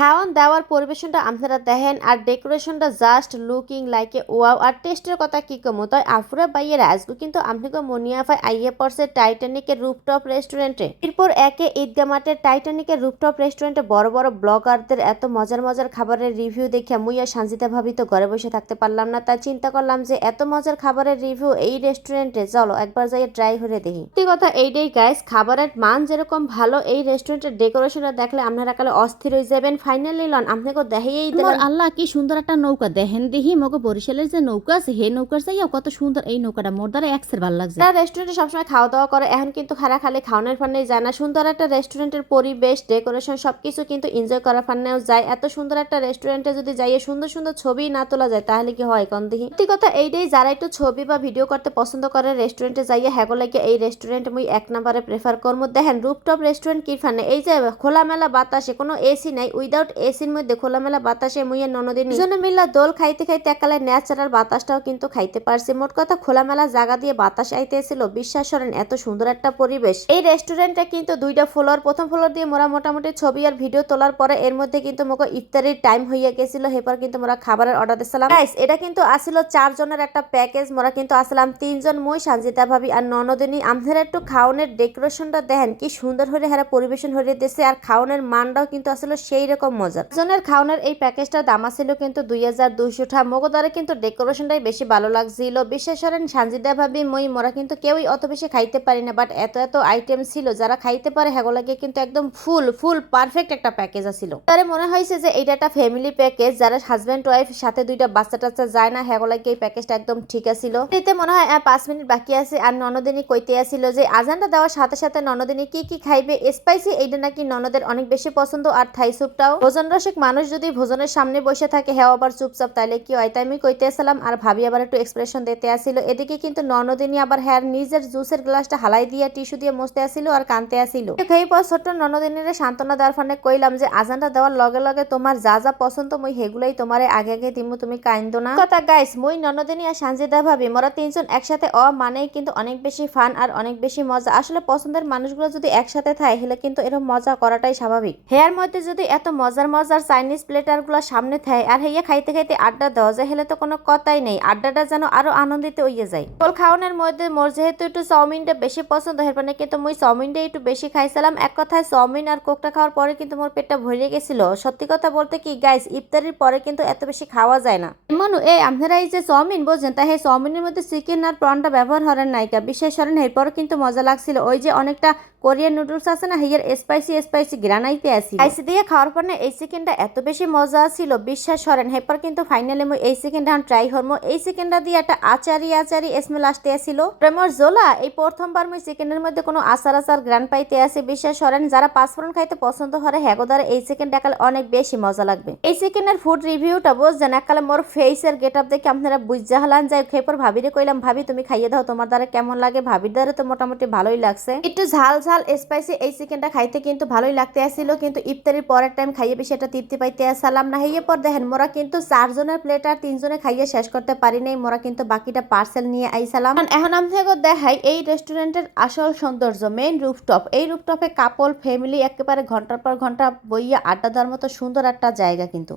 খাওয়ান দাওয়ার পরিবেশনটা আপনারা দেখেন, আর ডেকোরেশনটা just looking like a wow আর টেস্টের কথা কি কমো, তাই আফুরা বাইয়ের আজকে কিন্তু আপনাকে মনিয়াফাই আইয়ে পড়ছে টাইটানিকের রুপটপ রেস্টুরেন্টে এরপর একে ঈদগা মাঠের টাইটানিকের রুফটপ রেস্টুরেন্টে বড় বড় ব্লগারদের এত মজার মজার খাবারের রিভিউ দেখে মুই আর শান্তিতে ভাবি তো ঘরে বসে থাকতে পারলাম না, তাই চিন্তা করলাম যে এত মজার খাবারের রিভিউ এই রেস্টুরেন্টে চলো একবার যাই ট্রাই করে দেখি। সত্যি কথা এইটাই গাইস খাবারের মান যেরকম ভালো, এই রেস্টুরেন্টের ডেকোরেশনটা দেখলে আপনারা কালে অস্থির হয়ে যাবেন ফাইনালি লন আপনাকে দেখাই দিলাম আল্লাহ কি সুন্দর একটা নৌকা দেখেন দেখি মগে বরিশালের যে নৌকা আছে হে নৌকার চাইয়া কত সুন্দর এই নৌকাটা মোর দ্বারা এক্সের ভালো লাগছে। তারা রেস্টুরেন্টে সবসময় খাওয়া দাওয়া করে এখন কিন্তু খারা খালি খাওয়ানোর ফান্নেই যায় না। সুন্দর একটা রেস্টুরেন্টের পরিবেশ ডেকোরেশন সবকিছু কিন্তু এনজয় করার ফান্নেও যায়। এত সুন্দর একটা রেস্টুরেন্টে যদি যাইয়ে সুন্দর সুন্দর ছবি না তোলা যায় তাহলে কি হয় কোন দেখি? সত্যি কথা এইটাই যারা একটু ছবি বা ভিডিও করতে পছন্দ করে রেস্টুরেন্টে যাইয়ে হ্যাগো লাগে এই রেস্টুরেন্ট মুই এক নম্বরে প্রেফার করব দেখেন রুপটপ রেস্টুরেন্ট কি ফানে এই যে খোলামেলা বাতাসে কোনো এসি নাই উইদাউট এসির মধ্যে খোলামেলা বাতাসে মুই আর ননদিন দুজনে মিল্লা দোল খাইতে খাইতে একালে ন্যাচারাল বাতাসটাও কিন্তু খাইতে পারছি। মোট কথা খোলামেলা জায়গা দিয়ে বাতাস আইতে আইতেছিল। বিশ্বাস করেন, এত সুন্দর একটা পরিবেশ। এই রেস্টুরেন্টে কিন্তু দুইটা ফ্লোর, প্রথম ফ্লোর দিয়ে মোরা মোটামুটি ছবি আর ভিডিও তোলার পরে এর মধ্যে কিন্তু মোকে ইফতারির টাইম হইয়া গেছিল। এরপর কিন্তু মোরা খাবারের অর্ডার দিছিলাম। গাইস এটা কিন্তু আসিল চার জনের একটা প্যাকেজ। মোরা কিন্তু আসলাম তিনজন মই সঞ্জিতা ভাবি আর ননদিনী আমাদের একটু খাওনের ডেকোরেশনটা দেখেন, কি সুন্দর হয়ে হারা পরিবেশন হয়ে দিয়েছে আর খাওনের মানটাও কিন্তু আসলে সেই রকম মজার। জনের খাওনের এই প্যাকেজটার দাম ছিল কিন্তু দুই হাজার দুইশো টা মগোদারে কিন্তু ডেকোরেশনটাই বেশি ভালো লাগছিল। বিশেষ করেন, সানজিদা ভাবি, মই, মোরা কিন্তু কেউই অত বেশি খাইতে পারি না বাট এত এত আইটেম ছিল। যারা খাইতে পারে হেগুলাকে কিন্তু একদম ফুল ফুল পারফেক্ট একটা প্যাকেজ আছিল। তারে মনে হয়েছে যে এটা একটা ফ্যামিলি প্যাকেজ যারা হাজব্যান্ড ওয়াইফ সাথে দুইটা বাচ্চা টাচ্চা যায় না হেগুলাকে এই প্যাকেজটা একদম ঠিক আছিল। এতে মনে হয় পাঁচ মিনিট বাকি আছে আর ননদিনী কইতে আসছিল যে, আজানটা দেওয়ার সাথে সাথে ননদিনী কি কি খাইবে? স্পাইসি এইটা নাকি ননদের অনেক বেশি পছন্দ, আর থাই স্যুপটাও ভোজন রসিক মানুষ যদি ভোজনের সামনে বসে থাকে হ্যাঁ আবার চুপচাপ, তাইলে কি হয়? তাই আমি কইতে আসলাম, আর ভাবি আবার একটু এক্সপ্রেশন দিতে আসছিল এদিকে কিন্তু ননদিনী আবার হ্যার নিজের জুসের গ্লাসটা হালাই দিয়ে টিস্যু দিয়ে মস্তে আসছিল আর কানতে আসছিল খেয়ে পর ছোট্ট ননদিনীর সান্ত্বনা দেওয়ার ফানে কইলাম যে, আজানটা দেওয়ার লগে লগে তোমার যা যা পছন্দ মই হেগুলাই তোমারে আগে আগে দিমু, তুমি কাইন্দ না। কথা, গাইস, মই ননদিনী আর সানজিদা ভাবি, মোরা তিনজন একসাথে অ মানেই কিন্তু অনেক বেশি ফান আর অনেক বেশি মজা। আসলে পছন্দের মানুষগুলো যদি একসাথে থাকে হলে কিন্তু এরকম মজা করাটাই স্বাভাবিক। হেয়ার মধ্যে যদি এত মজার মজার চাইনিজ প্লেটারগুলো সামনে থাকে আর হেয়া খাইতে খাইতে আড্ডা দেওয়া যায়। হলে তো কোনো কথাই নেই। আড্ডাটা যেন আরও আনন্দিত হইয়ে যায়। ফল খাওয়ানোর মধ্যে মোর যেহেতু একটু চাউমিনটা বেশি পছন্দ এর মানে কিন্তু মুই চাউমিনটা একটু বেশি খাইছিলাম। এক কথায় চাউমিন আর কোকটা খাওয়ার পরে কিন্তু মোর পেটটা ভরে গেছিল। সত্যি কথা বলতে কি গাইস ইফতারির পরে কিন্তু এত বেশি খাওয়া যায় না। এমন এই আপনারা এই যে চাউমিন বোঝেন তাই চাউমিনের মধ্যে চিকেন আর প্রনটা ব্যবহার হরেন নাইকা বিশেষ করেন এরপরও কিন্তু মজা লাগছিল। ওই যে অনেকটা কোরিয়ান নুডলস আছে না হিয়ার স্পাইসি স্পাইসি গ্রানাইতে আসি আইসি দিয়ে খাওয়ার পর না এই চিকেনটা এত বেশি মজা ছিল বিশ্বাস করেন। হেপার কিন্তু ফাইনালি মই এই চিকেনটা ট্রাই করব। এই চিকেনটা দিয়ে একটা আচারি আচারি স্মেল আসতে আসিল প্রেমর জোলা এই প্রথমবার মই চিকেনের মধ্যে কোনো আচার আচার গ্রান পাইতে আসি বিশ্বাস করেন। যারা পাঁচফোড়ন খাইতে পছন্দ করে হেগোদারে এই চিকেন দেখালে অনেক বেশি মজা লাগবে। এই চিকেনের ফুড রিভিউটা বুঝছেন একালে মোর ফেসের গেট আপ দেখে আপনারা বুঝতে হলান যাই খেপর ভাবিরে কইলাম ভাবি তুমি খাইয়ে দাও তোমার দ্বারা কেমন লাগে? ভাবির দ্বারা তো মোটামুটি ভালোই লাগছে। একটু ঝাল ঝাল স্পাইসি এই চিকেনটা খাইতে কিন্তু ভালোই লাগতে আসছিল কিন্তু ইফতারির পরের টাইম খাইয়ে বেশি এটা তৃপ্তি পাইতে আসলাম না। হইয়ে পর দেখেন, মোরা কিন্তু চারজনের প্লেট আর তিনজনে খাইয়ে শেষ করতে পারি নাই। মোরা কিন্তু বাকিটা পার্সেল নিয়ে আইসালাম এখন আমি থেকে দেখাই, এই রেস্টুরেন্টের আসল সৌন্দর্য মেইন রুফটপ এই রুফটপে কাপল ফ্যামিলি একেবারে ঘণ্টার পর ঘণ্টা বইয়া আড্ডা দেওয়ার মতো সুন্দর একটা জায়গা কিন্তু।